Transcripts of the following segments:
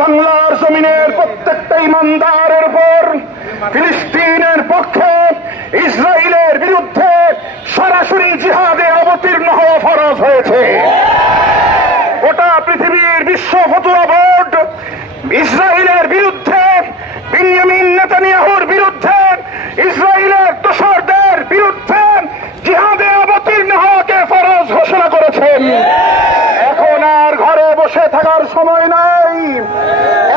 বাংলার জমিনের প্রত্যেকটা ইমানদারের উপর ফিলিস্তিনের পক্ষে ইসরায়েলের বিরুদ্ধে সরাসরি জিহাদে অবতীর্ণ হওয়া ফরজ হয়েছে। গোটা পৃথিবীর বিশ্ব ফতোয়া বোর্ড ইসরায়েলের বিরুদ্ধে, বেনিয়ামিন নেতানিয়াহুর বিরুদ্ধে, ইসরায়েলের দোসরদের বিরুদ্ধে জিহাদে অবতীর্ণ হওয়াকে ফরজ ঘোষণা করেছেন। এখন আর ঘরে বসে থাকার সময় নাই,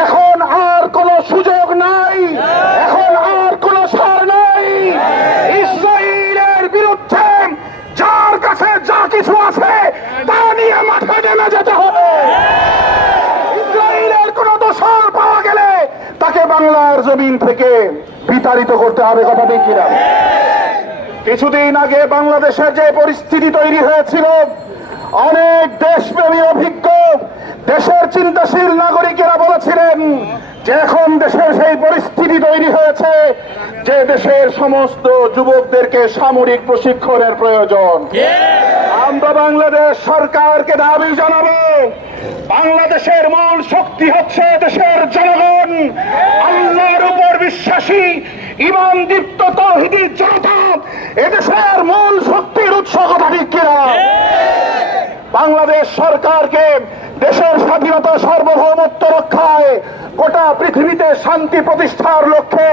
এখন আর কোন সুযোগ নাই, এখন আর কোন ছাড় নাই। ইসরায়েলের বিরুদ্ধে যার কাছে যা কিছু আছে তা নিয়ে মাঠে নেমে যেতে হবে। ইসরায়েলের কোন দোষর পাওয়া গেলে তাকে বাংলার জমিন থেকে বিতাড়িত করতে হবে। কথা ঠিক কিনা? কিছুদিন আগে বাংলাদেশের যে পরিস্থিতি তৈরি হয়েছিল, অনেক দেশপ্রেমী অভিজ্ঞ দেশের চিন্তাশীল নাগরিকেরা বলেছিলেন যে এখন দেশের সেই পরিস্থিতি তৈরি হয়েছে যে দেশের সমস্ত যুবকদেরকে সামরিক প্রশিক্ষণের প্রয়োজন। আমরা বাংলাদেশ সরকারকে দাবি জানাবো, বাংলাদেশের মূল শক্তি হচ্ছে দেশের জনগণ, আল্লাহর উপর বিশ্বাসী ইমান দীপ্ত তাওহীদি জনতা এদেশের মূল শক্তির উৎস। কথা ঠিক কিনা? বাংলাদেশ সরকারকে দেশের স্বাধীনতা সার্বভৌমত্ব রক্ষায়, গোটা পৃথিবীতে শান্তি প্রতিষ্ঠার লক্ষ্যে